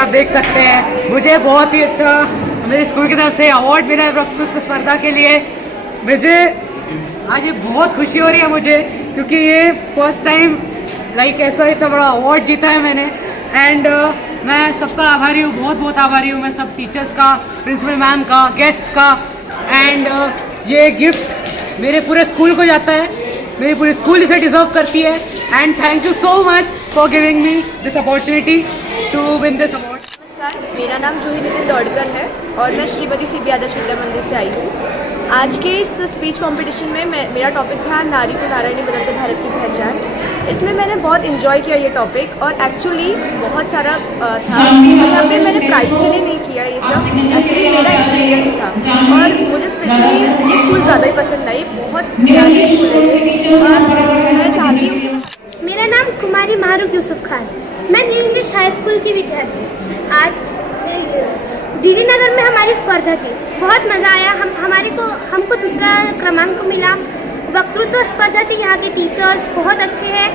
आप देख सकते हैं। मुझे बहुत ही अच्छा मेरे स्कूल की तरफ से अवार्ड मिला है वक्तृत्व स्पर्धा के लिए। मुझे आज ये बहुत खुशी हो रही है मुझे, क्योंकि ये फर्स्ट टाइम लाइक ऐसा इतना बड़ा अवार्ड जीता है मैंने। एंड मैं सबका आभारी हूँ, बहुत बहुत आभारी हूँ मैं सब टीचर्स का, प्रिंसिपल मैम का, गेस्ट का। एंड ये गिफ्ट मेरे पूरे स्कूल को जाता है, मेरी पूरी स्कूल इसे डिजर्व करती है। And thank you so much for giving me this opportunity to win this award. नमस्कार, मेरा नाम जूही नितिन दौड़कर है और मैं श्रीमती सीबी आदर्श विद्या मंदिर से आई हूँ। आज के इस स्पीच कंपटीशन में मेरा टॉपिक था नारी तो नारायणी बदलते भारत की पहचान। इसमें मैंने बहुत इन्जॉय किया ये टॉपिक और एक्चुअली बहुत सारा था। यहाँ पे मैंने प्राइज़ के लिए नहीं किया ये सब, एक्चुअली मेरा एक्सपीरियंस था और मुझे स्पेशली ये स्कूल ज़्यादा ही पसंद आई। बहुत प्यारी स्कूल है और मैं चाहती हूँ। मेरा नाम कुमारी मारूक यूसुफ खान, मैं न्यू इंग्लिश हाई स्कूल की विद्यार्थी। आज डीडी नगर में हमारी स्पर्धा थी, बहुत मज़ा आया। हमको दूसरा क्रमांक मिला। वक्तृत्व स्पर्धा थी, यहाँ के टीचर्स बहुत अच्छे हैं,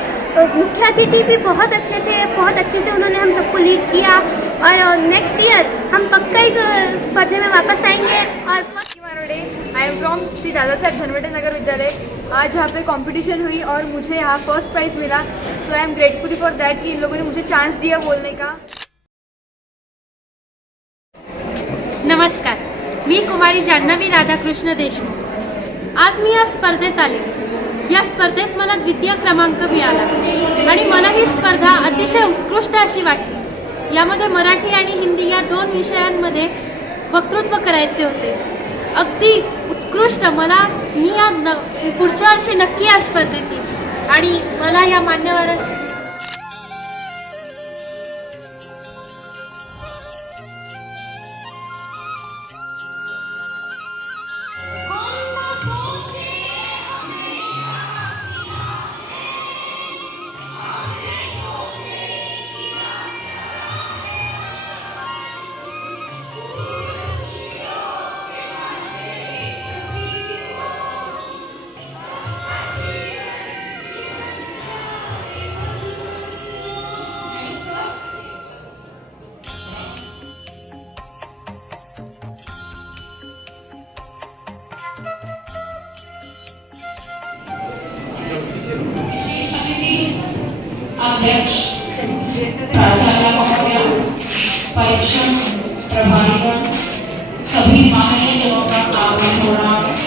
मुख्य अतिथि भी बहुत अच्छे थे, बहुत अच्छे से उन्होंने हम सबको लीड किया और नेक्स्ट ईयर हम पक्का इस स्पर्धे में वापस आएंगे। और I am from Shri Dada Saheb Dhanwate नगर विद्यालय। आज यहाँ पे कंपटीशन हुई और मुझे यहाँ फर्स्ट प्राइज़ मिला। So I am grateful for that कि इन लोगों ने मुझे चांस दिया बोलने का। नमस्कार, मी कुमारी जान्हवी राधाकृष्ण देशमुख। आज मी या स्पर्धेत आले। या स्पर्धेत मला द्वितीय क्रमांक मिळाला आणि मला ही स्पर्धा अतिशय उत्कृष्ट अशी वाटली। यामध्ये मराठी आणि हिंदी या दोन विषयांमध्ये वक्तृत्व करायचे होते। अगदी उत्कृष्ट। मी पुढच्या वर्षी नक्की या स्पर्धेत येईन आणि मला या मान्यवर अध्यक्ष प्राचार्य महोदय, परीक्षा प्रभारीगण, सभी माननीय जनों का आगमन हो रहा है।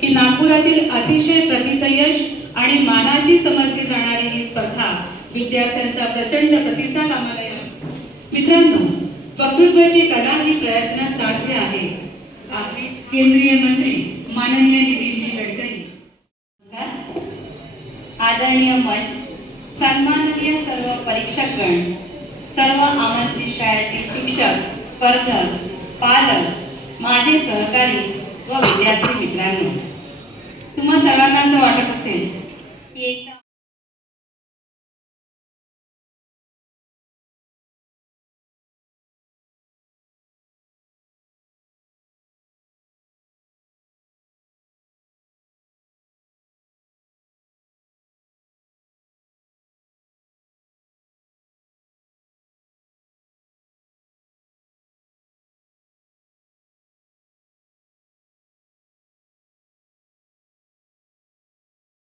की नागपुरातील अतिशय प्रतिथयश आणि मानाची समजली जाणारी ही स्पर्धा विद्यार्थ्यांचा प्रचंड प्रतिसाद आम्हाला मित्रांनो, वक्तृत्वाची कला ही प्रयत्न साध्य आहे। आपली केंद्रीय मंत्री माननीय नितीनजी गडकरी, आदरणीय मंच, सन्माननीय सर्व परीक्षकगण, सर्व आमंत्रित शाळेतील शिक्षक, स्पर्धक, पालक, माझे सहकारी व विद्यार्थी मित्रांनो, तुम्हा सर्वांना असं वाटत असेल की एकदा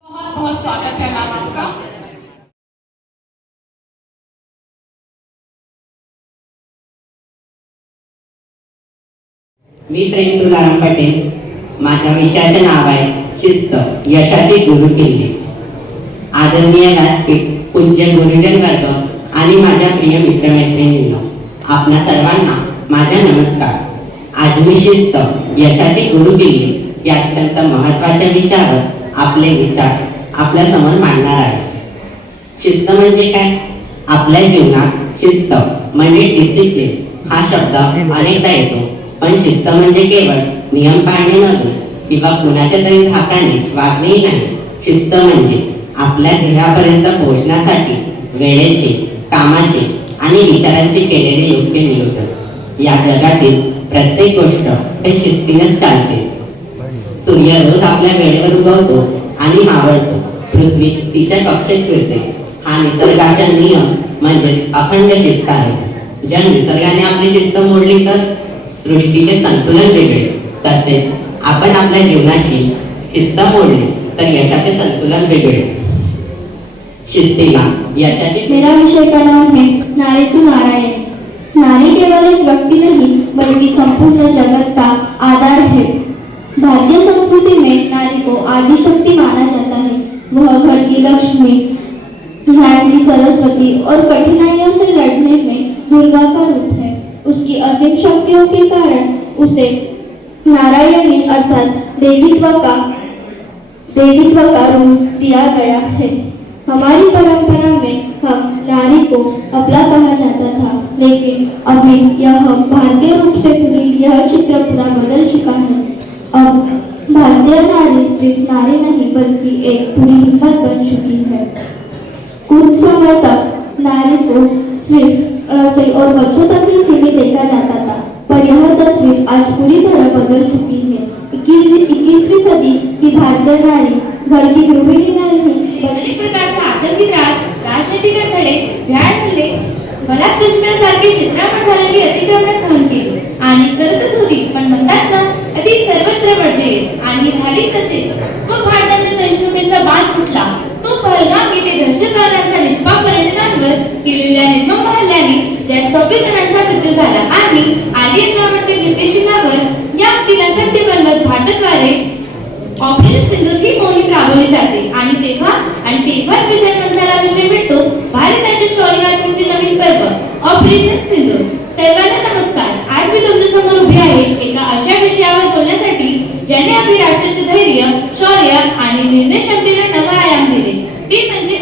बहुत बहुत स्वागत करना आपका। मी प्रेम तुलाराम पटेल. माझ्या विषयाचे नाव आहे शिस्त यशाची गुरुकिल्ली. आदरणीय व्यासपीठ, पूज्य गुरुजन वर्ग आणि माझ्या प्रिय मित्रमैत्रिणींनो, आपल्या सर्वांना माझा नमस्कार. आज मी शिस्त यशाची गुरुकिल्ली या अत्यंत महत्त्वाच्या विषयावर आपले विचार आपल्या समोर मांडणार आहे. शिस्त म्हणजे काय? आपल्या जीवनात शिस्त म्हणजे डिसिप्लिन हा शब्द अनेकदा येतो, पण शिस्त म्हणजे केवळ नियम पाळणे नसून किंवा कुणाच्या तरी धाकाने वागणेही नाही. शिस्त म्हणजे आपल्या ध्येयापर्यंत पोहोचण्यासाठी वेळेचे, कामाचे आणि विचारांचे केलेले योग्य नियोजन. या जगातील प्रत्येक गोष्ट हे शिस्तीनेच चालते. सूर्य रोज आपल्या वेळेवर उगवतो आणि मावळतो. पृथ्वी तिच्या कक्षेत फिरते. हा निसर्गाचा नियम म्हणजे अखंड शिस्त आहे. जर निसर्गाने आपली शिस्त मोडली तर सृष्टीचे संतुलन बिघडेल. तसेच आपण आपल्या जीवनाची शिस्त मोडली तर यशाचे संतुलन बिघडेल. शिस्तीला यशाची मेरा विषय का नाम है नारी तू नारायण. नारी केवल एक व्यक्ति नहीं बल्कि संपूर्ण जगत का आधार है. भारतीय संस्कृति में नारी को आदि शक्ति माना जाता है. वह घर की लक्ष्मी, ध्यान की सरस्वती और कठिनाइयों से लड़ने में दुर्गा का रूप है. उसकी असीम शक्तियों के कारण उसे नारायणी अर्थात देवीत्व का रूप दिया गया है. हमारी परंपरा में हम नारी को अबला कहा जाता था, लेकिन अभी यह भारतीय रूप से पूरी यह चित्र पूरा बदल चुका है. अब भारतीय नारी सिर्फ नारी नहीं बल्कि एक पूरी हिम्मत बन चुकी है. कुछ समय तक नारी को सिर्फ रसोई और बच्चों तक ही सीमित देखा जाता था, पर यह तस्वीर आज पूरी तरह बदल चुकी है. 21वीं सदी की भारतीय नारी घर की गृहिणी नहीं अनेक प्रकारचे आतंकी त्रास, राजनीतिक अडथळे, भ्याड हल्ले, बलात् दुष्कर्मासारखी चित्रपट झालेली अतिक्रमण सहन केली आणि करतच होती. पण म्हणतात ना, अति सर्वत्र पडले आणि झाली तसेच. तो भारताच्या सहिष्णुतेचा बांध फुटला. तो पहलगाम येथे दहशतवाद्यांच्या निष्पाप पर्यटनांवर केलेल्या निर्मम हल्ल्याने ज्यात 26 जणांचा मृत्यू झाला आणि आर्यनावरच्या निर्देशनावर या व्यक्तीला सत्य बनवत भारताद्वारे ऑपरेशन सिंदूर ही मोहीम राबवली जाते. आणि तेव्हा विजय मंचाला विषय भेटतो भारताच्या शौर्यगाथेचे नवीन पर्व ऑपरेशन सिंदूर. सर्वांना नमस्कार. आज मी तुमच्यासमोर उभी आहे एका अशा विषयावर बोलण्यासाठी ज्याने आपली राष्ट्राचे धैर्य, शौर्य आणि निर्णय क्षमतेला नवा आयाम दिले. ते म्हणजे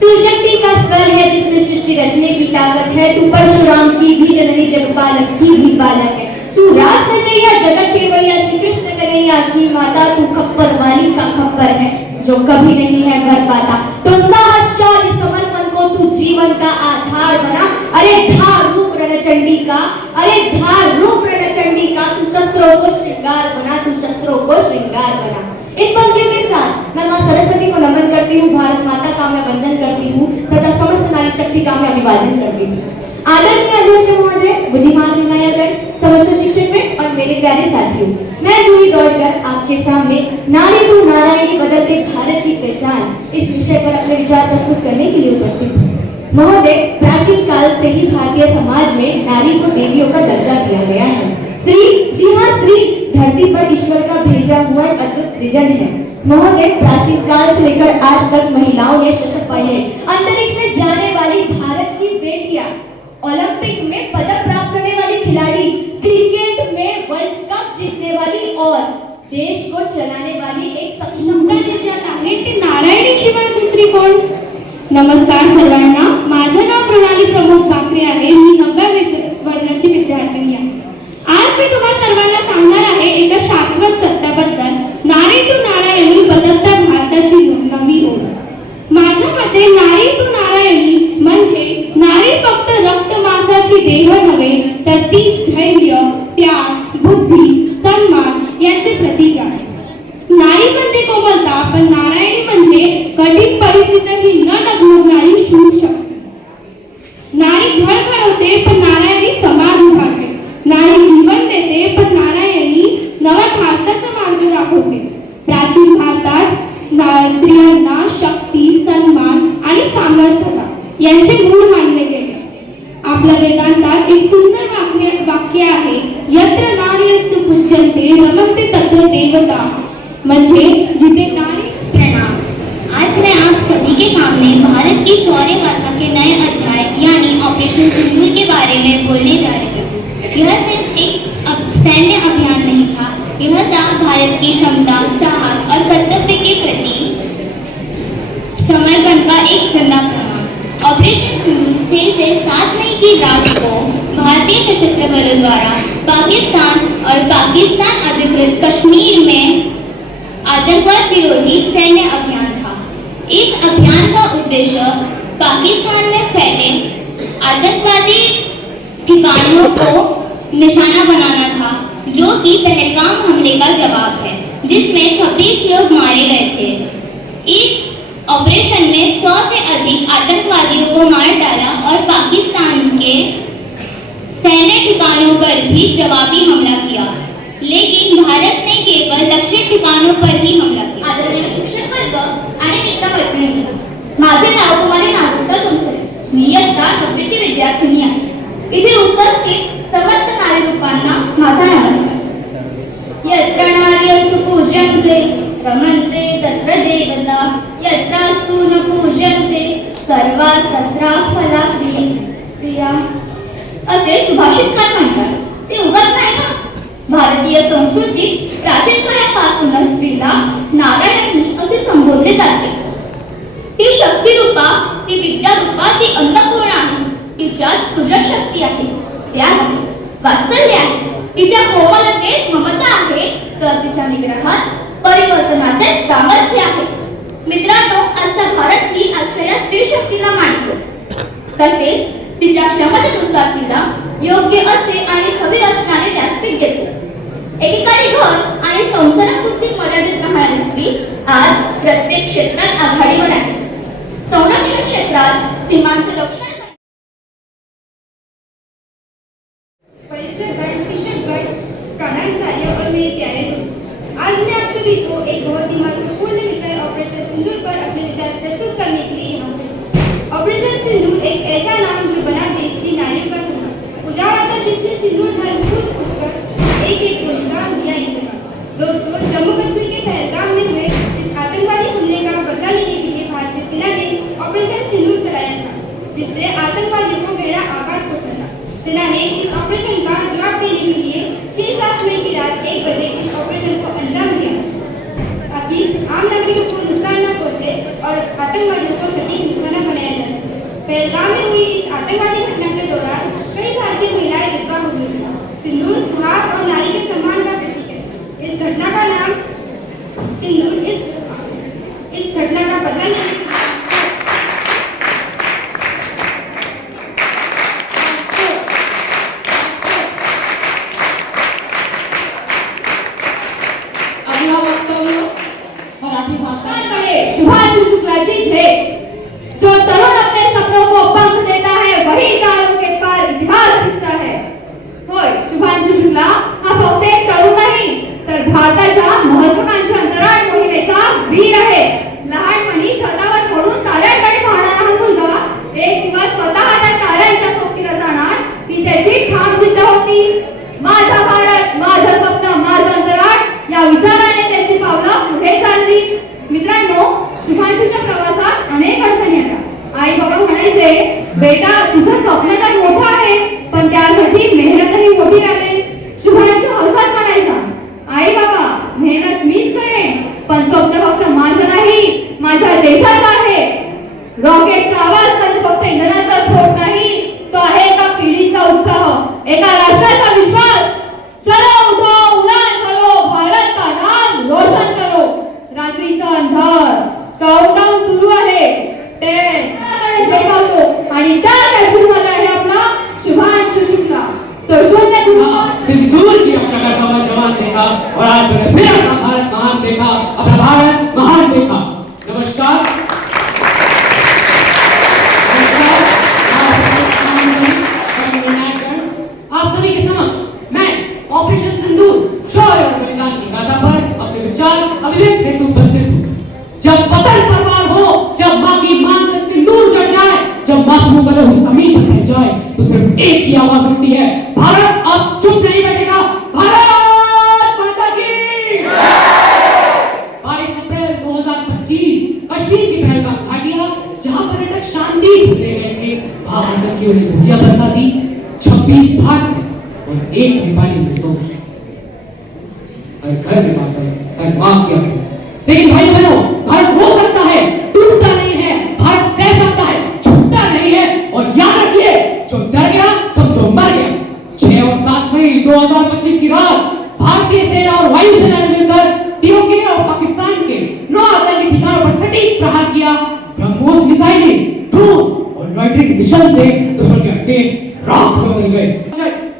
तू शक्ति का स्वर है जिसमें सृष्टि रचने की ताकत है. तू परशुराम की भी जननी, जगपालक की भी बालक है. तू रास रचैया, जगत के वैया, श्री कृष्ण कन्हैया की माता. तू खप्पर वाली का खप्पर है जो कभी नहीं है भर पाता. तो साहस, शौर्य, समर्पण को तू जीवन का आधार बना. अरे धार रूप रणचंडी का, अरे धार रूप रणचंडी का. तू शस्त्रों को श्रृंगार बना, तू शस्त्रों को श्रृंगार बना. इन पंक्तियों के साथ मैं मां सरस्वती को नमन करती हूँ, भारत माता का मैं वंदन करती हूँ तथा समस्त नारी शक्ति का मैं अभिवादन करती हूँ. आदरणीय अध्यक्ष महोदय, बुद्धिमान विनायकगण, समस्त शिक्षक और मेरे प्यारे साथियों, मैं जूही दौड़कर आपके सामने नारी तू नारायणी बदलते भारत की पहचान इस विषय पर अपने विचार प्रस्तुत करने के लिए उपस्थित हूँ. महोदय, प्राचीन काल से ही भारतीय समाज में नारी को देवियों का दर्जा दिया गया है. स्त्री, जी हाँ स्त्री, धरती पर ईश्वर का भेजा हुआ एक अद्भुत सृजन है. महोदय, प्राचीन काल से लेकर आज तक महिलाओं ने सशक्त पायलट, अंतरिक्ष में जाने वाली भारत की बेटियां, ओलंपिक में पदक प्राप्त करने वाली खिलाड़ी, क्रिकेट में वर्ल्ड कप जीतने वाली और देश को चलाने वाली एक सक्षमता निर्माता आहे ती नारायणी शिवाय दुसरी कोण? नमस्कार सर्वांना. माझे नाव प्रणाली प्रमोद बाकरे आहे. मी 9व्या वर्गाची विद्यार्थिनी आहे. आज मी तुम्हाला सर्वांना सांगणार आहे एका शाश्वत सत्याबद्दल. नारी तू नारायणी बदलता भारताची नवी ओढ. माझ्या मते नारी तू नारायणी म्हणजे नारी फक्त रक्त मांसाची देह नव्हे तर ती धैर्य, त्याग, बुद्धी, सन्मान यांचे प्रतीक आहे. नारी म्हणजे कोमलता, पण नारायणी म्हणजे कठीण परिस्थितीतही न डगमगणारी शूर शक्ती. नारी घर घडवते पण नारायणी समाज उभारते. नारी जीवन देते पण नारायणी नव्या भारताचा मार्ग दाखवते. प्राचीन भारतात स्त्रियांना शक्ती, सन्मान आणि सामर्थ्यता यांचे मूळ मानले गेले. आपल्या वेदांतात एक सुंदर वाक्य आहे, यत्र नार्यस्तु जिथे रमते तत्व देवता म्हणजे जिथे नारी प्रणाम। आज मैं आप सभी के सामने भारत की शौर्य गाथा के नए अध्याय यानी ऑपरेशन सिंदूर के बारे में बोलने जा रही हूँ। यह सिर्फ एक सैन्य अभियान नहीं था, यह था भारत की क्षमता, साहस और कर्तव्य के प्रति समर्पण का एक ठंडा प्रमाण। ऑपरेशन सिंदूर 6 से 7 मई की रात को भारतीय सशस्त्र बलों द्वारा पाकिस्तान और पाकिस्तान अधिकृत कश्मीर में आतंकवाद विरोधी सैन्य अभियान था। इस अभियान का उद्देश्य पाकिस्तान में फैले आतंकवादी ठिकानों को निशाना बनाना था, जो कि पहलगाम हमले का जवाब है, जिसमें 26 लोग मारे गए थे। इस ऑपरेशन में 100 से अधिक आतंकवादियों को मार डाला और पाकिस्तान के सैन्य ठिकानों पर भी जवाबी हमला किया, लेकिन भारत ने केवल लक्ष्य ठिकानों पर ही हमला किया। आदरणीय शिक्षक वर्ग आणि मित्रमैत्रिणी, माझे नाव कुमारी नागरिका तुमचे। मी इयत्ता 9वीची विद्यार्थिनी आहे। इथे उपस्थित समस्त नारी रूपांना माझा नमस्कार। यत्र नार्यस्तु पूज्यन्ते रमन्ते तत्र देवता, यत्रास्तु न पूज्यन्ते सर्वा तत्रा फला प्रिया असे सुभाषितकार म्हणतात। ते उगाच नाही ना, भारतीय संस्कृतीत प्राचीन काळापासूनच स्त्रीला नारायणी असे संबोधले जाते। ती शक्ती रूपा, ती विद्या रूपा, ती अन्नपूर्णा आहे। तिच्यात सृजन शक्ती आहे, त्याग वात्सल्य आहे, तिच्या कोमलतेत ममता आहे, तर तिच्या निग्रहात परिवर्तनाचे सामर्थ्य आहे। मित्रांनो, आजचा भारत ही अक्षय स्त्री शक्तीला मानतो, तसेच तिच्या क्षमतेनुसार तिला योग्य असे आणि हवे असणारे व्यासपीठ देतो। एकेकाळी घर आणि संसारापुरती मर्यादित राहणारी स्त्री आज प्रत्येक क्षेत्रात आघाडीवर आहे। संरक्षण क्षेत्रात सीमांचे रक्षण और मेरे प्यारे दोस्त, आज मैं आप सभी को एक बहुत ही महत्वपूर्ण विषय ऑपरेशन सिंदूर पर अपने विचार प्रस्तुत करने के लिए यहाँ हूँ। ऑपरेशन सिंदूर एक ऐसा नाम जो बना देश की नारियों का सम्मान उजाड़ा था, जिसने सिंदूर ढाल कूद कर एक एक गोली का दिया इंतकाम। दोस्तों, जम्मू कश्मीर के पहलगाम में हुए इस आतंकवादी हमले का बदला लेने के लिए भारतीय सेना ने ऑपरेशन सिंदूर चलाया था, जिससे आतंकवादियों को गहरा आघात पहुंचा था। सेना ने इस ऑपरेशन का जवाब देने के लिए 6-7 मई की रात 1 बजे इस ऑपरेशन को अंजाम दिया, ताकि आम नागरिकों को नुकसान न पहुंचे और आतंकवादियों को सटीक निशाना बनाया जा सके। पहलगाम में हुई इस आतंकवादी घटना के दौरान कई भारतीय महिलाएं विधवा हो गई थी। सिंदूर सुहाग और नारी के सम्मान का प्रतीक है। इस घटना का नाम सिंदूर इस घटना का बदला शुभांशु शुक्लाजी थे। जो तरुण अपने सपनों को पंख देता है, वही तारों के पार इतिहास लिखता है। होय, शुभांशु शुक्ला हा फक्त एक तरुण नाही, तर भारताच्या महत्त्वाकांक्षी अंतराळ मोहिमेचा वीर आहे। लहानपणी छतावर पडून ताऱ्यांकडे पाहणारा हा मुलगा एक दिवस स्वतः त्या ताऱ्यांच्या सोबतीला जाणार, ती त्याची ठाम जिद्द होती। माझा भारत, माझं स्वप्न, माझं अंतराळ या विचाराने त्याची पावलं पुढे चालली। मित्रांनो, शुभांशूच्या प्रवासात अनेक अडचणी येतात। आई बाबा म्हणायचे, बेटा तुझं स्वप्न तर मोठं आहे, पण त्यासाठी मेहनतही मोठी लागेल। शुभांशू हसत म्हणायचा, आई बाबा मेहनत मीच करेन, पण स्वप्न फक्त माझं नाही, माझ्या देशाचं आहे। रॉकेटचा आवाज म्हणजे फक्त इंधनाचा स्फोट नाही, तो आहे एका पिढीचा उत्साह, एका राष्ट्राचा विश्वास। चलो उठो, उडान भरो, भारत का नाम रोशन करो। रात्रीचा अंधार, काउंटडाऊन सुरू आहे, आणि त्या कॅप्सूलमध्ये आहे आपला शुभांशु शुक्ला। तो शून्य सिंदूर की रक्षा करता हुआ जवान देखा और आज मैंने फिर अपना भारत महान देखा, अपना भारत महान देखा। नमस्कार। आप सभी के समक्ष मैं ऑपरेशन सिंदूर शौर्य और बलिदान की गाथा पर अपने विचार अभिव्यक्त हेतु उपस्थित हूँ। जब पतन परवार हो, जब माँ की मांग से सिंदूर जड़ जाए, जब मासूम का लहू जमीन पर रह जाए, तो सिर्फ एक ही आवाज उठती है, भारत अब चुप नहीं बैठेगा। भारत माता महाभारत की दुनिया बरसाती 26 भारतीय और 1 नेपाली निर्दोष। हर घर में मातम, हर मां की आंखें। लेकिन भाई बहनों, भारत हो सकता है, टूटता नहीं है। भारत सह सकता है, छूटता नहीं है। और याद रखिए, जो डर गया समझो मर गया। 6 और 7 मई 2025 की रात भारतीय सेना और वायुसेना ने मिलकर पीओके और पाकिस्तान के 9 आतंकी ठिकानों पर सटीक प्रहार किया। ब्रह्मोस मिसाइलें, ड्रोन और लॉयटरिंग मिशन से दुश्मन के अड्डे राख में बन गए।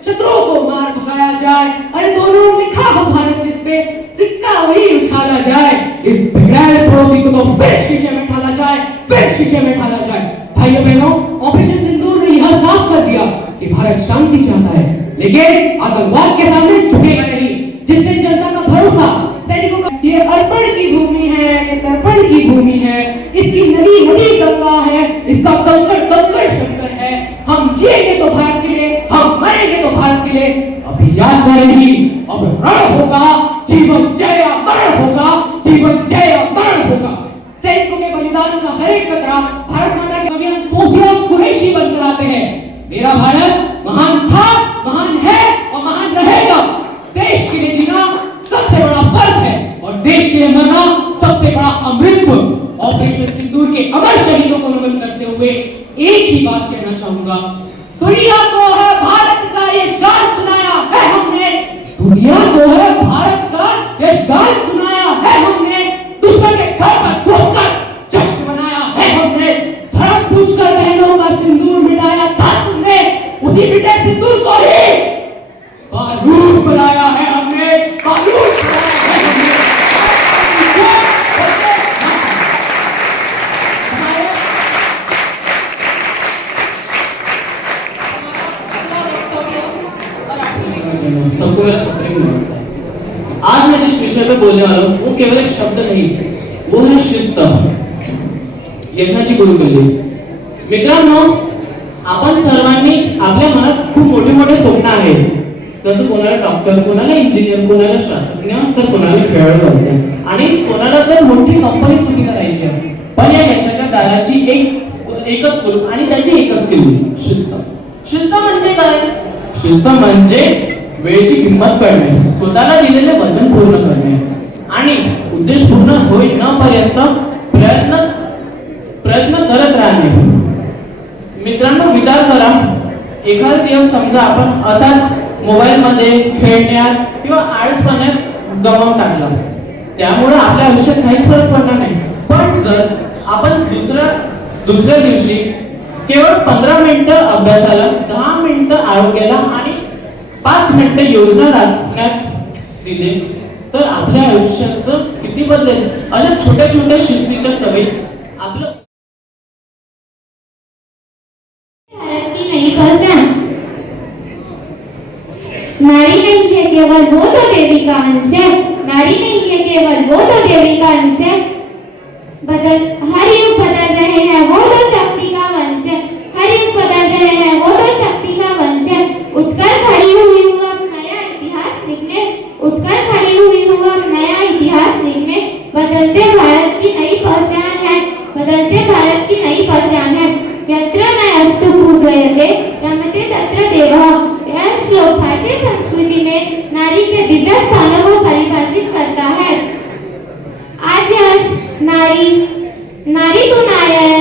शत्रुओं को मार भगाया जाए। अरे दोनों लिखा हो भारत जिस पे, सिक्का वही उछाला जाए। इस भिड़ैल पड़ोसी को तो फिर शीशे में ढाला जाए, फिर शीशे में ढाला जाए। भाइयों बहनों, ऑपरेशन सिंदूर ने यह साफ कर दिया कि भारत शांति चाहता है, लेकिन आतंकवाद के सामने झुकेगा नहीं। जिससे जनता का भरोसा सैनिकों का, ये अर्पण की भूमि है, ये तर्पण की भूमि है, इसकी नदी नदी गंगा है, इसका कंकड़ कंकड़ शंकर है। हम जिएंगे तो भारत के लिए, हम मरेंगे तो भारत के लिए। अभी याद नहीं, अब रण होगा, जीवन जय या मरण होगा, जीवन जय या मरण होगा। सैनिकों के बलिदान का हर एक कतरा भारत माता के कवि हम सोफिया कुरैशी बनकर आते हैं। मेरा भारत महान था, महान है और महान रहेगा। देश के लिए जीना सबसे बड़ा फर्ज है और देश के लिए मरना सबसे बड़ा अमृत। ऑपरेशन सिंदूर के अमर शहीदों को नमन करते हुए एक ही बात कहना चाहूंगा, दुनिया को है भारत का यशगान सुनाया है हमने। दुनिया को है भारत का यशगान सुनाया है हमने। दुश्मन के घर पर घुसकर जश्न मनाया है हमने। धर्म पूछकर बहनों का सिंदूर मिटाया था तुमने, उसी मिटे सिंदूर को ही बारूद बनाया है हमने, बारूद बनाया है हमने। सबको मेरा सप्रेम नमस्कार। आज मैं जिस विषय पे बोलने वाला हूँ वो केवल एक शब्द नहीं, वो है शिस्त, यशाची गुरुकिल्ली। मित्रांनो, आपण सर्वांनी आपल्या मनात खूप मोठे मोठे स्वप्न आहेत, जसं कोणाला डॉक्टर, कोणाला इंजिनियर, कोणाला शास्त्रज्ञ, तर कोणाला खेळाडू व्हायचं आणि कोणाला तर मोठी कंपनी सुरू करायची आहे। पण या यशाच्या दाराची एकच कुलूप आणि त्याची एकच किल्ली, शिस्त। शिस्त म्हणजे काय? शिस्त म्हणजे वेळेची किंमत कळणे, स्वतःला दिलेले वचन पूर्ण करणे आणि उद्देश पूर्ण होईल न पर्यंत प्रयत्न करत राहणे। मित्रांनो, विचार करा, एखादा दिवस समजा आपण असाच मोबाईल मध्ये खेळण्यात किंवा आळसपणात गमावून टाकला, त्यामुळे आपल्या आयुष्यात काहीच फरक पडणार नाही। पण जर आपण दुसऱ्या दिवशी केवळ 15 मिनिटं अभ्यासाला, 10 मिनिटं आरोग्याला आणि 5 मिनिटं योजना राखण्यात दिले तर आपल्या आयुष्याचं किती बदलेल। अशा छोट्या छोट्या शिस्तीच्या सवयी आपलं भारत की नई पहचान। नारी नहीं है केवल वो तो देवी का अंश है, नारी नहीं है केवल वो तो देवी का अंश है। हर युग बदल रहे हैं वो तो शक्ति का वंश है, हर युग बदल रहे हैं वो तो शक्ति का वंश है। उठकर खड़ी हुई हूँ अब नया इतिहास लिखने, उठकर खड़ी हुई हूँ अब नया इतिहास लिखने। बदलते भारत की नई पहचान है, बदलते भारत की नई पहचान है। यत्र नयस्तु पूजयते रमते तत्र देवः। यह श्लोक भारतीय संस्कृति में नारी के दिव्य स्थानों को परिभाषित करता है। आज यह नारी तो नारायण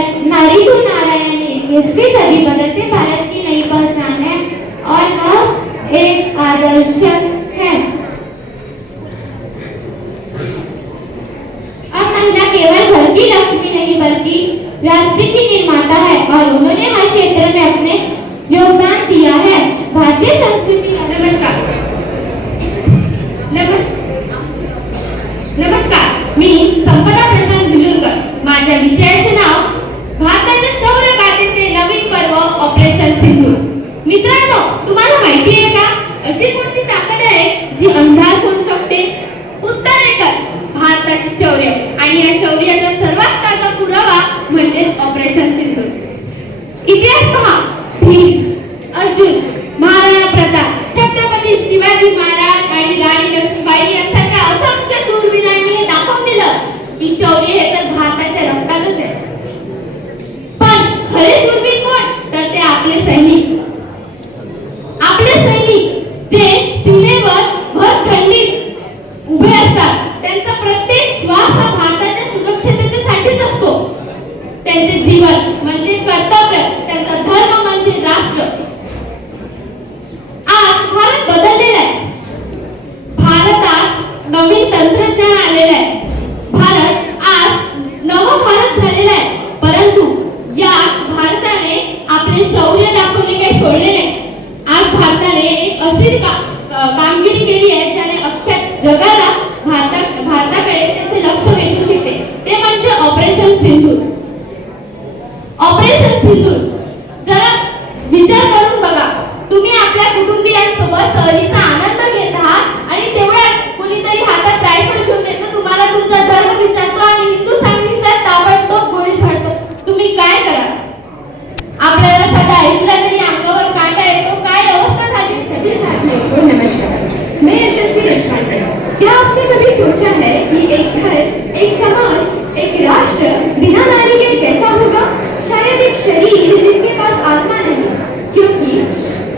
21वीं सदी बदलते भारत की नई पहचान है और वह एक आदर्श है। अब महिला केवल घर की लक्ष्मी नहीं बल्कि राष्ट्र की निर्माता है और उन्होंने हर क्षेत्र में अपने योगदान दिया है। भारतीय संस्कृती नमस्कार, मी संपदा प्रशांत दिलुरकर। माझ्या विषयाचे नाव भारताच्या शौर्य गाथेचे नवीन पर्व ऑपरेशन सिंदूर। मित्रांनो, तुम्हाला माहिती आहे का, अशी कोणती ताकद आहे जी अंधार फोडू शकते? उत्तर एकच, भारताचे शौर्य। आणि या शौर्याचा सर्वात ताजा पुरावा म्हणजे ऑपरेशन सिंदूर। इतिहास पहा, भीम, अर्जुन, महाराणा प्रताप, छत्रपती शिवाजी महाराज आणि राणी लक्ष्मीबाई यांसारख्या असंख्य शूरवीरांनी हे दाखवून दिलं की शौर्य हे तर भारताच्या रक्तातच आहे। पण खरे शूरवीर कोण? तर ते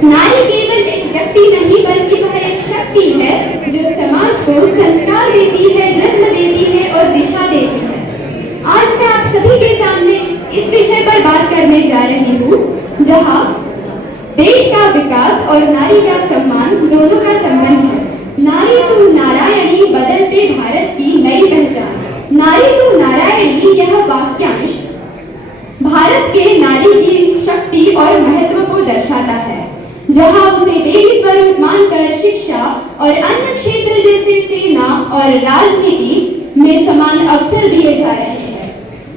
नारी केवल एक व्यक्ति नहीं बल्कि वह एक शक्ति है जो समाज को संस्कार देती है, जन्म देती है और दिशा देती है। आज मैं आप सभी के सामने इस विषय पर बात करने जा रही हूँ, जहाँ देश का विकास और नारी का सम्मान दोनों का संबंध है। नारी तू नारायणी, बदलते भारत की नई पहचान। नारी तू नारायणी यह वाक्यांश भारत के नारी की शक्ति और महत्व को दर्शाता है, जहां उसे देवी स्वरूप मानकर शिक्षा और अन्य क्षेत्र जैसे सेना और राजनीति में समान अवसर दिए जा रहे हैं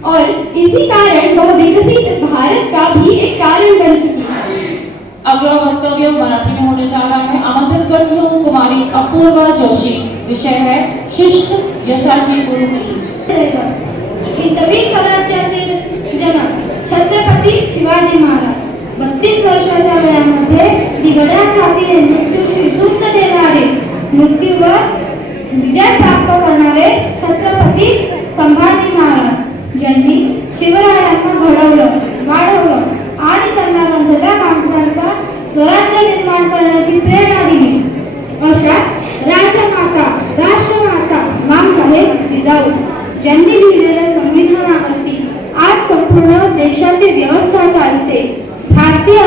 और इसी कारण वह विकसित भारत का भी एक कारण बन चुकी है। अगला वक्तव्य मराठी में होने जा रहा है। आमंत्रित करती हूँ कुमारी अपूर्वा जोशी। विषय है शिष्ट यशाची गुरुकिल्ली। हिंदवी स्वराज्याचे जनक छत्रपती शिवाजी महाराज 32 वर्षाच्या वयामध्ये दिगड्या छातीने मृत्यूशी झुंज देणारे, मृत्यूवर विजय प्राप्त करणारे छत्रपती संभाजी महाराज यांनी शिवरायांना घडवलं, वाढवलं आणि त्यांना सगळ्या माणसांचा स्वराज्य निर्माण करण्याची प्रेरणा दिली। अशा राजमाता, राष्ट्रमाता माँसाहेब जिजाऊ ज्यांनी लिहिलेल्या संविधानावरती आज संपूर्ण देशाची व्यवस्था चालते। भारतीय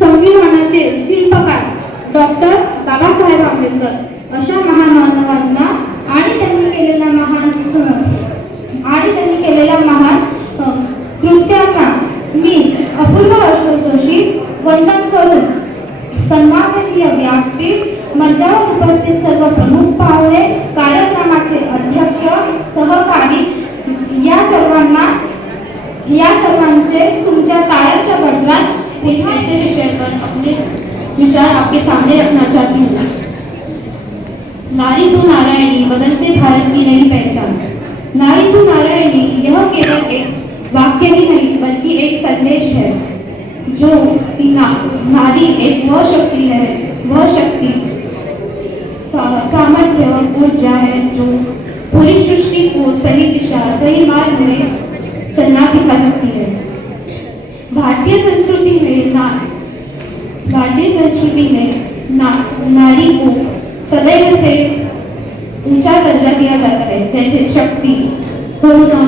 संविधानाचे शिल्पकार डॉक्टर बाबासाहेब आंबेडकर अशा महान मानवांना आणि त्यांनी केलेल्या महान कृत्यांना मी अपूर्वा जोशी वंदन करून सन्माननीय व्यासपीठ मंचावर उपस्थित सर्व प्रमुख पाहुणे, कार्यक्रमाचे अध्यक्ष, सहकारी या सर्वांचे तुमच्या टाळ्यांच्या गजरात एक ऐसे विषय पर अपने विचार आपके सामने रखना चाहती हूँ। नारी तू नारायणी, बदलते भारत की नई पहचान। नारी तू नारायणी यह केवल एक वाक्य ही नहीं बल्कि एक संदेश है, जो नारी एक वह शक्ति है, वह शक्ति सामर्थ्य और ऊर्जा है जो पूरी सृष्टि को सही दिशा, सही मार्ग में चलना सिखा सकती है। भारतीय संस्कृति में नारी को सदैव से ऊंचा दर्जा दिया जाता है, जैसे शक्ति, करुणा,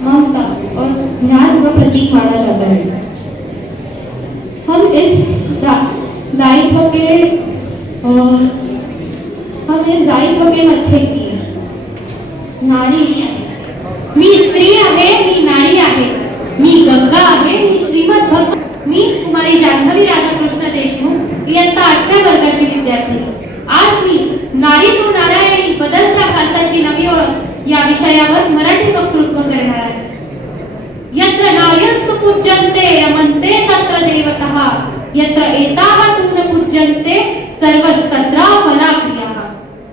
ममता और ज्ञान का प्रतीक माना जाता है। हम इस दायित्व के मध्य की नारी, मी स्त्री आहे, मी नारी आहे, मी गंगा आहे, मी श्रीमद भगवत, मी कुमारी जान्हवी राधाकृष्ण देशमुख इयत्ता 8व्या वर्गाची विद्यार्थी। आज मी नारी तू नारायणी, बदलत्या भारताची नवी ओळख या विषयावर मराठी वक्तृत्व करणार आहे। यत्र नार्यस्तु पूज्यन्ते रमन्ते तत्र देवतः, यत्र एताः तु न पूज्यन्ते सर्वस्तत्र फलाप्रियः।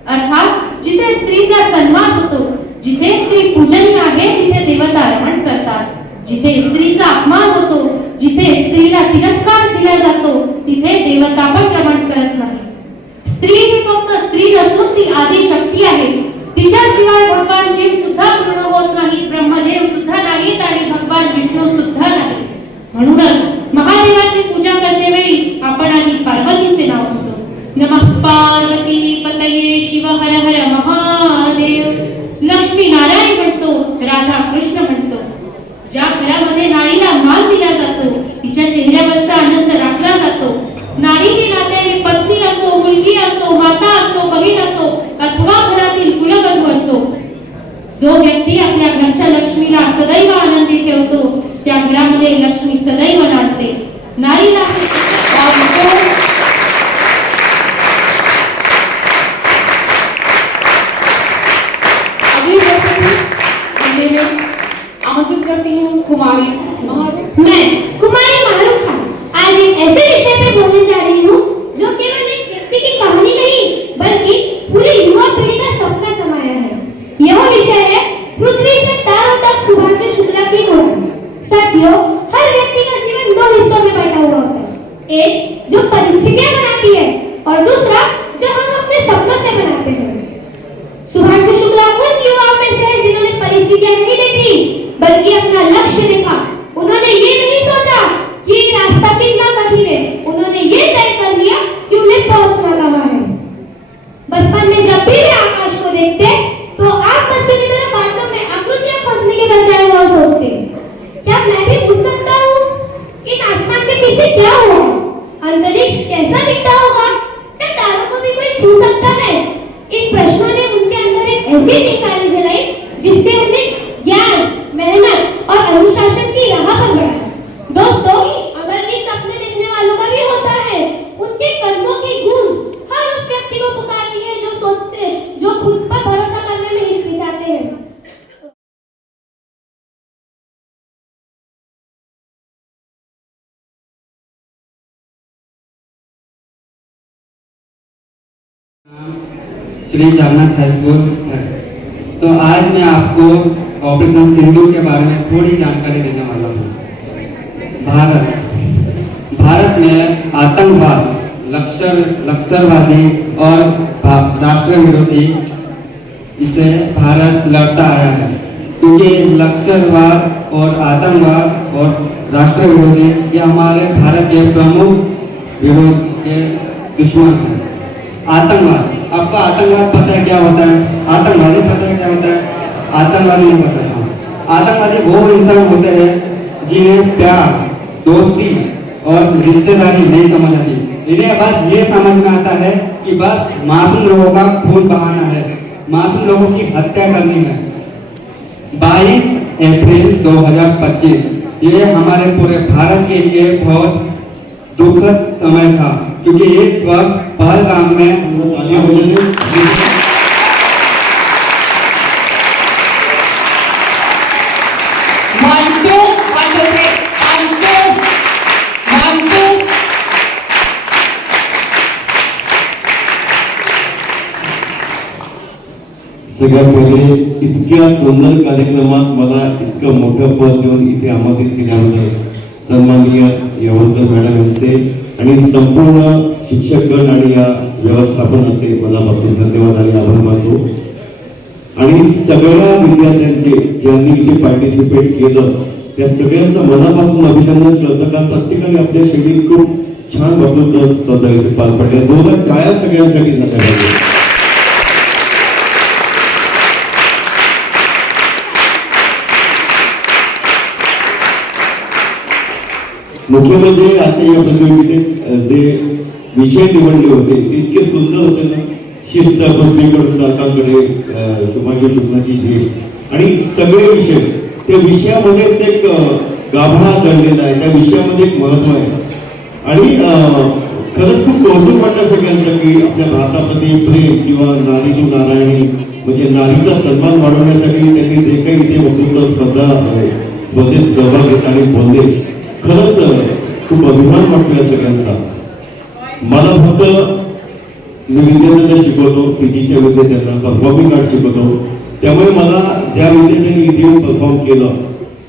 अर्थात जिथे स्त्रीचा सन्मान होतो, जिथे स्त्री पूजनीय आहे तिथे देवता रमण करतात। जिथे स्त्रीचा अपमान होतो, जिथे स्त्रीला तिरस्कार दिला जातो तिथे देवता पण रमण करत नाही। स्त्री ही फक्त स्त्री नसून ती आदी शक्ती आहे। तिच्याशिवाय भगवान शिव सुद्धा पूर्ण होत नाही, ब्रह्मदेव सुद्धा नाहीत आणि भगवान विष्णू सुद्धा नाही। म्हणूनच महादेवाची पूजा करतेवेळी आपण आधी पार्वतीचे नाव म्हणतो। नमः पार्वती पतये शिव हर हर महादेव। लक्ष्मी नारायण म्हणतो, राधा कृष्ण म्हणतो। ज्या घरामध्ये नारीला मान दिला जातो, तिच्या चेहऱ्यावरचा आनंद राखला जातो। नारी ही नात्याने पत्नी असो, मुलगी असो, माता असो, बहीण असो अथवा घरातील कुलवधू असो, जो व्यक्ती आपल्या घरच्या लक्ष्मीला सदैव आनंदी ठेवतो त्या घरामध्ये लक्ष्मी सदैव नांदते। नारीला आमंत्रित करती हूँ कुमारी मैं कुमारी मारू खान आज एक ऐसे विषय पे बोलने जा रही हूँ जो केवल एक व्यक्ति की कहानी नहीं बल्कि पूरी युवा पीढ़ी का सबका समाया है। यह विषय है पृथ्वी से तारों तक सुभाष शुक्ला की ओर। साथियों, हर व्यक्ति का जीवन दो हिस्सों में बटा हुआ होता है, एक जो परिस्थितियां बनाती है और दूसरा जो हम अपने सपनों से बनाते हैं। सुभाष शुक्ला उन युवाओं में से है जिन्होंने परिस्थितियां नहीं देखी बल्कि अपना लक्ष्य देखा। उन्होंने ये नहीं सोचा कि रास्ता कितना कठिन है, श्री जगन्नाथ हाई स्कूल है। तो आज मैं आपको ऑपरेशन सिंदूर के बारे में थोड़ी जानकारी देने वाला हूँ। भारत में आतंकवाद, लश्करवादी और राष्ट्र विरोधी इसे भारत लड़ता आया है, क्योंकि लश्करवाद और आतंकवाद और राष्ट्र विरोधी ये हमारे भारत के प्रमुख विरोध के दुश्मन हैं। आतंकवाद, आपको आतंकवाद पता है क्या होता है? आतंकवादी पता है क्या होता है? आतंकवादी नहीं पता है। आतंकवादी वो इंसान होते हैं जिन्हें प्यार, दोस्ती और रिश्तेदारी नहीं समझ आती। इन्हें बस ये समझ में आता है कि बस मासूम लोगों का खून बहाना है, मासूम लोगों की हत्या करनी है। 22 अप्रैल 2025 ये हमारे पूरे भारत के लिए बहुत दुखद समय था, क्योंकि इस वक्त पहलगाम में सगळ्यात पहिले इतक्या सुंदर कार्यक्रमात मला इतकं मोठं पद देऊन इथे आमंत्रित केल्याबद्दल सन्माननीय यवंत मॅडम यांचे आणि संपूर्ण शिक्षकगण आणि या व्यवस्थापनाचे मनापासून धन्यवाद आणि आभार मानतो। आणि सगळ्या विद्यार्थ्यांचे ज्यांनी इथे पार्टिसिपेट केलं त्या सगळ्यांचं मनापासून अभिनंदन करतो, कारण प्रत्येकाने आपल्या शैलीत खूप छान वक्तृत्व स्पर्धा इथे पार पडल्या। जोरदार टाळ्या सगळ्यांसाठी झाल्या पाहिजे। मुख्य म्हणजे आता या प्रतियोगितेत जे विषय निवडले होते ते इतके सुंदर होते ना, शिस्त, पृथ्वीकडून सरकारकडे समाज शिक्षणाची झेप आणि सगळे विषय त्या विषयामध्येच एक गाभा दडलेला आहे, त्या विषयामध्ये एक महत्व आहे। आणि खरंच खूप कौतुक वाटतं सगळ्यांचं की आपल्या भारतामध्ये प्रेम किंवा नारी तू नारायणी म्हणजे नारीचा सन्मान वाढवण्यासाठी त्यांनी जे काही इथे वक्तृत्व स्पर्धेत सहभाग घेतला आणि बोलले, खरंच खूप अभिमान वाटतो या सगळ्यांचा। मला फक्त मी विद्यार्थ्यांना शिकवतो, पीजीच्या विद्यार्थ्यांना परफॉर्मिंग आर्ट शिकवतो, त्यामुळे मला ज्या विद्यार्थ्यांनी इथे येऊन परफॉर्म केलं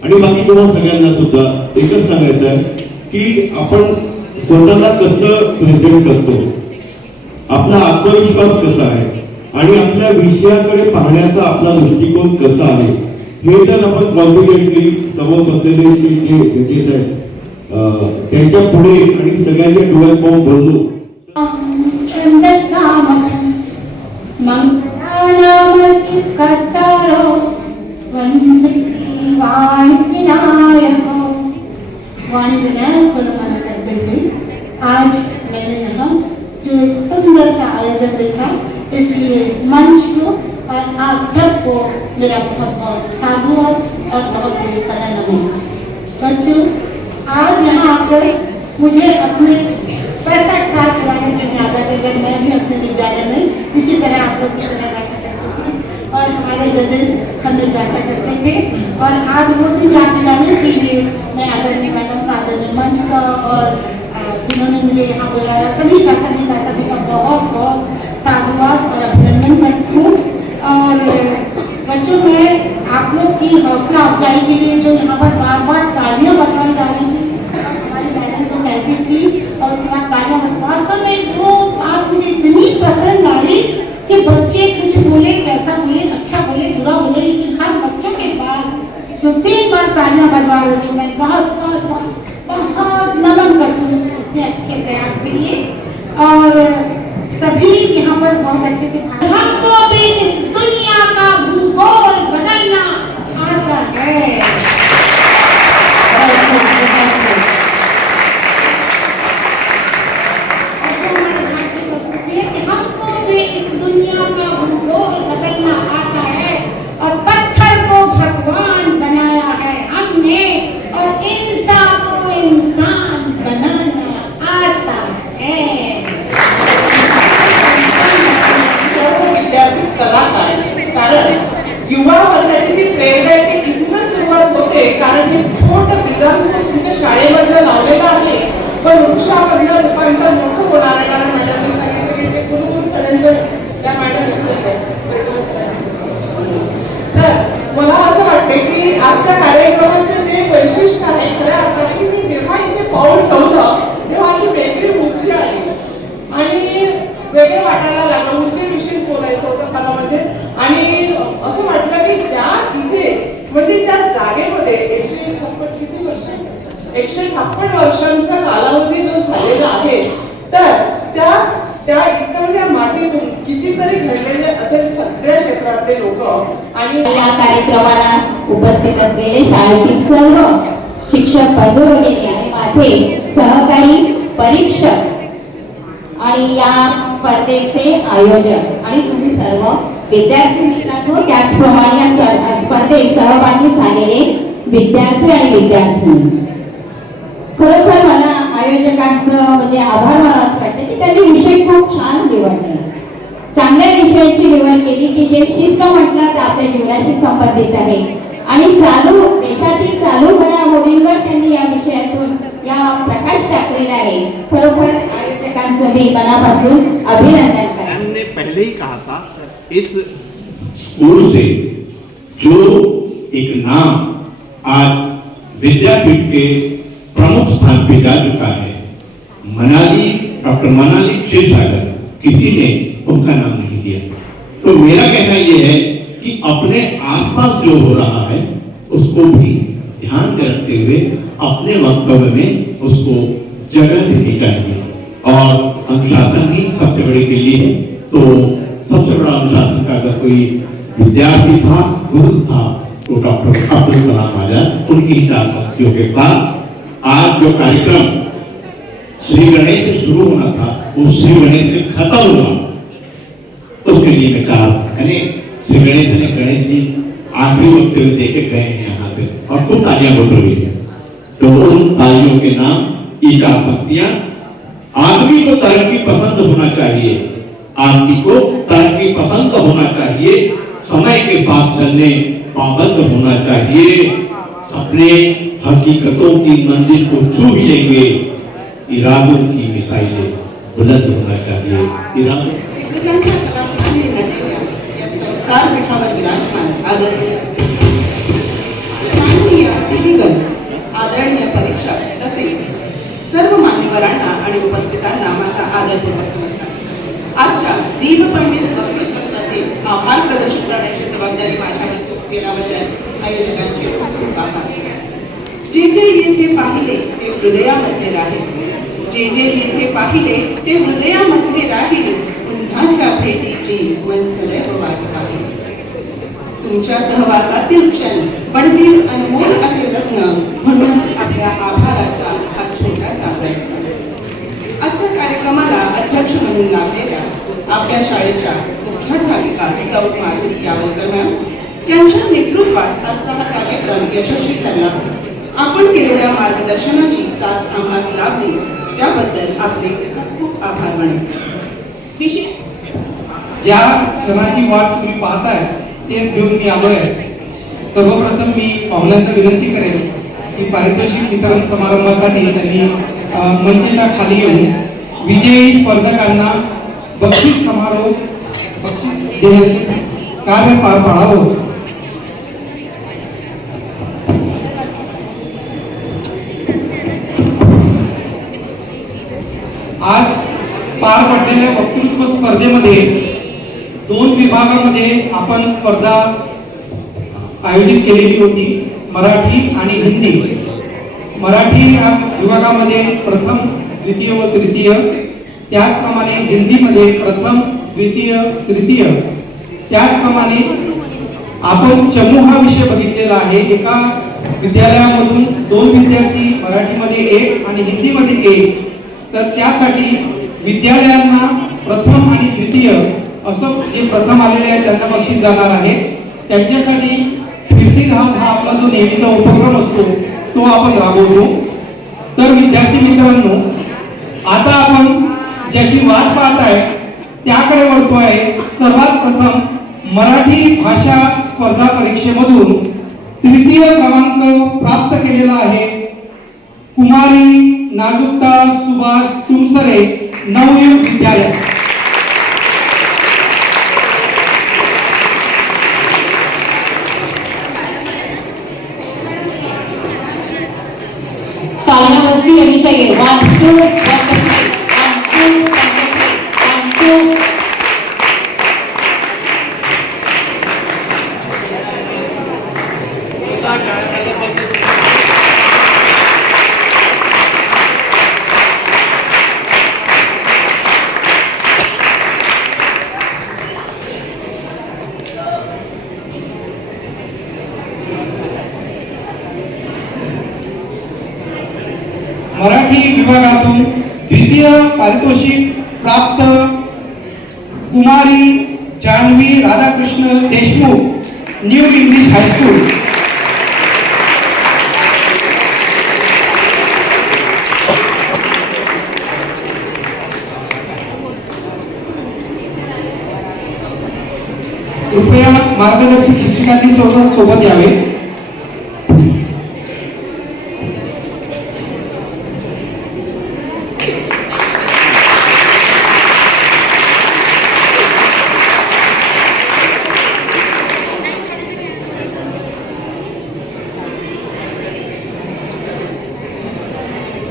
आणि बाकी तुम्हाला सगळ्यांना सुद्धा एकच सांगायचं आहे की आपण स्वतःला कसं प्रेझेंट करतो, आपला आत्मविश्वास कसा आहे आणि आपल्या विषयाकडे पाहण्याचा आपला दृष्टिकोन कसा आहे, हे जर आपण कॉन्फिडेंटली समोर बसलेले जे जजेस आहेत त्यांच्या पुढे आणि सगळ्यांच्या डोळ्यात पाहून बोललो। आज मैंने यहाँ जो एक सुंदर सा आयोजन देखा, इसलिए मंच को और आप सबको मेरा बहुत बहुत साधुवाद और बहुत बहुत सारा नमन। बच्चों, आज यहाँ आकर मुझे अपने 65 साल पुराने दिन याद आते जब मैं भी अपने विद्यालय में इसी तरह आप लोग की तरह बैठा करती थी और हमारे जजेस हमें जांचा करते थे। और आज वो दिन याद दिलाने के लिए मैं आदरणीय मैडम का, आदरणीय मंच का और जिन्होंने मुझे यहाँ बुलाया सभी का बहुत बहुत साधुवाद और अभिनंदन करती हूँ। और बच्चों, मैं आप लोग की हौसला अफजाई के लिए जो यहाँ पर बार बार तालियां बजवाई जा रही थी, हमारी मैडम तो कहती थी और उसके बाद तालियां वास्तव में वो बात मुझे इतनी पसंद आई कि बच्चे कुछ बोले, कैसा बोले, अच्छा बोले, बुरा बोले, लेकिन हर बच्चों के पास जो 3 बार तालियां बजवा रही थी, मैं बहुत बहुत बहुत बहुत नमन करती हूँ इतने अच्छे प्रयास के लिए। और सभी यहाँ पर बहुत अच्छे से हमको भी इस दुनिया का भूगोल बदलना आता है। हमको भी इस दुनिया का भूगोल बदलना आता है और पत्थर को भगवान बनाया है हमने और इंसान को इंसान बनाना आता है। कलाकार, कारण युवा वर्गाची ती प्रेरणा इथून सुरुवात होते, कारण हे छोट विधान तुमच्या शाळेमध्ये लावलेलं आहे, पण वृक्षामधलं रूपांतर मोठं होणार आहे। कारण मॅडमने सांगितलं की ते गुरुकुल त्या मॅडम तर मला असं वाटते की आजच्या कार्यक्रमाचं जे वैशिष्ट्य आहे खरं अर्थाने की मी जेव्हा इथे पाऊल ठेवलं तेव्हा अशी वेगळी ऊर्जी आली आणि वेगळं वाटायला लागलं. ऊर्जेविषयी बोलायचं होतं मला म्हणजे आणि असं वाटलं की ज्या इथे म्हणजे त्या जागेमध्ये 156 किती वर्ष 156 वर्षांचा कालावधी जो झालेला आहे तर त्या इथल्या मातीतून कितीतरी घडलेले असे सगळ्या क्षेत्रातले लोक आणि या कार्यक्रमाला उपस्थित असलेले शाळेतील सर्व शिक्षक बंधू भगिनी आणि माझे सहकारी परीक्षक आणि या स्पर्धेचे आयोजक आणि तुम्ही सर्व विद्यार्थी मित्रांनो, त्याचप्रमाणे या स्पर्धेत सहभागी झालेले विद्यार्थी आणि विद्यार्थिनी, खरोखर मला आयोजकांचं म्हणजे आभार मानावं असं वाटतं की त्यांनी विषय खूप छान निवडले. चांगल्या विषयाची निवड केली की जे शिस्त म्हटलं तर आपल्या जीवनाशी संबंधित आहे आणि देशातील चालू घडामोडींवर त्यांनी या विषयातून या प्रकाश टाकलेला आहे. खरोखर आयोजकांचं मी मनापासून अभिनंदन करते. हमने पहले ही कहा था इस स्कूल से जो एक नाम आज विद्यापीठ के प्रमुख स्थान पे जा चुका है, मनाली, डॉक्टर मनाली क्षीरसागर, किसी ने उनका नाम नहीं दिया. तो मेरा कहना यह है कि अपने आसपास जो हो रहा है उसको भी ध्यान में रखते हुए अपने वक्तव्य में उसको जगह देनी चाहिए और अनुशासन ही सबसे बड़े के लिए है. तो सबसे बड़ा अनुशासन का अगर कोई विद्यार्थी था, गुरु था, तो डॉक्टर अब्दुल कलाम आजाद, उनकी 4 पंक्तियों के साथ आज जो कार्यक्रम श्री गणेश से शुरू होना था वो श्री गणेश से खत्म हुआ, उसके लिए मैं कहा यानी श्री गणेश जी आखिरी वक्तव्य देके गए हैं यहाँ से और खूब तालियां बोल रही है. तो उन तालियों के नाम ये 4 पंक्तियां. आदमी को तरक्की पसंद होना चाहिए, आदमी को तरक्की पसंद होना चाहिए, समय के साथ चलने पाबंद होना चाहिए, सपने हकीकतों की मंजिल को छू ही लेंगे, इरादों की मिसाइलें बुलंद होना चाहिए. संस्कार पीठावर विराजमान आदरणीय परीक्षक तसेच सर्व मान्यवरांना आणि उपस्थितांना माझा आदरपूर्वक नमस्कार. आजच्या दीप पंडित वक्तृत्व स्पर्धेत आभार प्रदर्शित करण्याची जबाबदारी माझ्यावर केल्याबद्दल आयोजकांचे खूप आभार. जे येथे पाहिले ते हृदयामध्ये राहील, जे येथे पाहिले ते हृदयामध्ये राहील, पुन्हाच्या भेटीची मन सदैव वाट पाहिल. तुमच्या सहवासातील क्षण बनतील अनमोल असे रत्न, म्हणून आपल्या आभाराचा हा छोटासा प्रयत्न. आजच्या कार्यक्रमाला अध्यक्ष म्हणून लाभलेल्या आपल्या शाळेच्या मुख्याध्यापिका सौ माधुरी यावकर मॅम यांच्या नेतृत्वात आजचा हा कार्यक्रम यशस्वी ठरला. आपण केलेल्या मार्गदर्शनाची साथ आम्हास लाभली त्याबद्दल आपले खूप खूप आभार मानतो. या क्षणाची वाट तुम्ही पाहताय तेच घेऊन मी आलोय. सर्वप्रथम मी पाहुण्यांना विनंती करेन की पारितोषिक वितरण समारंभासाठी त्यांनी मंचाच्या खाली येऊन विजयी स्पर्धकांना बक्षीस समारोह बक्षीस देण्याचे कार्य पार पाडावं. आज पार पडलेल्या वक्तृत्व स्पर्धेमध्ये 2 विभागामध्ये आपण स्पर्धा आयोजित केलेली होती, मराठी आणि हिंदी. मराठी या विभागामध्ये प्रथम, द्वितीय व तृतीय, त्याचप्रमाणे हिंदीमध्ये प्रथम, द्वितीय, तृतीय. त्याचप्रमाणे आपण चमू हा विषय बघितलेला आहे. एका विद्यालयामधून 2 विद्यार्थी, मराठीमध्ये 1 आणि हिंदीमध्ये 1. तर त्यासाठी विद्यालयांना प्रथम आणि द्वितीय असं जे प्रथम आलेले आहेत त्यांना बक्षीस जाणार आहे. त्यांच्यासाठी कीर्तिधाम हा आपला जो नेहमीचा उपक्रम असतो तो आपण राबवतो. तर विद्यार्थी मित्रांनो, आता आपण ज्याची वाट पाहत आहे त्याकडे वळतो आहे. सर्वात प्रथम मराठी भाषा स्पर्धा परीक्षेमधून 3य क्रमांक प्राप्त केलेला आहे कुमारी नाजुकता सुभाष तुमसरे, नवयुग विद्यालय. विभागातून द्वितीय पारितोषिक प्राप्त कुमारी Janhavi Radhakrishna Deshmukh, new English high school. कृपया मार्गदर्शक शिक्षकांनी सोबत यावे.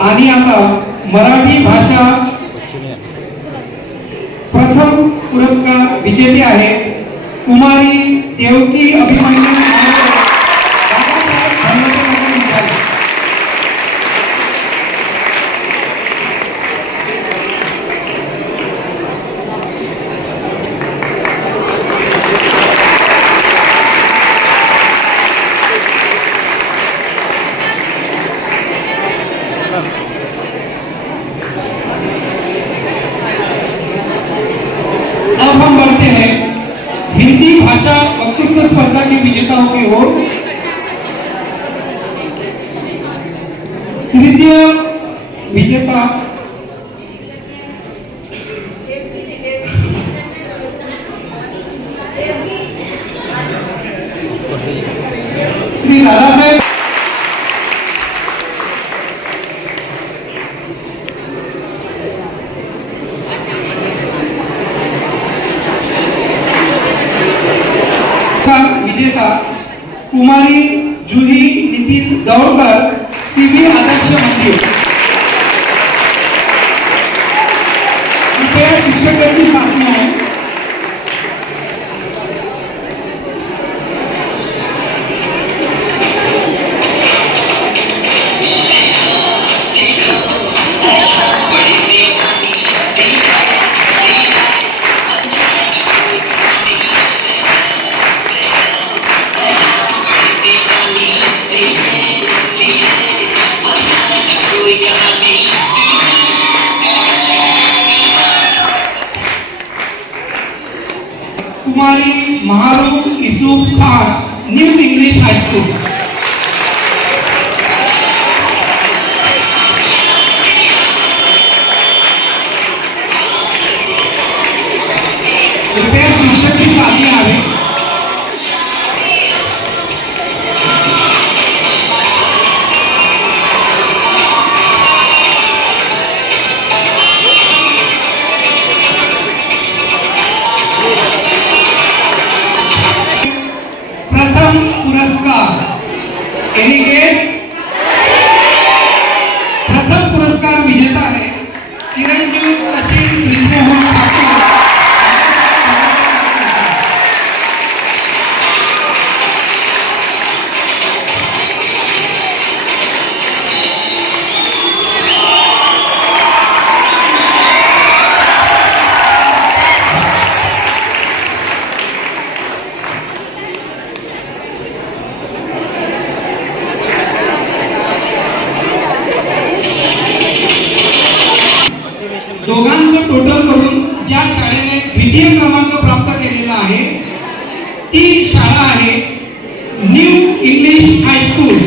आणि आता मराठी भाषा प्रथम पुरस्कार विजेते आहे कुमारी देवकी अभिमन्यू. अब हम बढ़ते हैं हिंदी भाषा वक्तृत्व स्पर्धा के विजेताओं की ओर. तृतीय विजेता श्री दादासाहेब विजेता कुमारी जूही नितिन दौड़कर, सीबी आदर्श मंदिर. कृपया शिक्षकांची साथी आहे. कुमारी Maharu Yusuf Khan, new English high school. कृपया शिक्षक की साथी आहे. प्रथम पुरस्कार प्रथम पुरस्कार विजेता है चिरंजीव सचिन ब्रिजमोहन ठाकुर. दोघांचं टोटल करून ज्या शाळेने द्वितीय क्रमांक प्राप्त केलेला आहे ती शाळा आहे न्यू इंग्लिश हायस्कूल.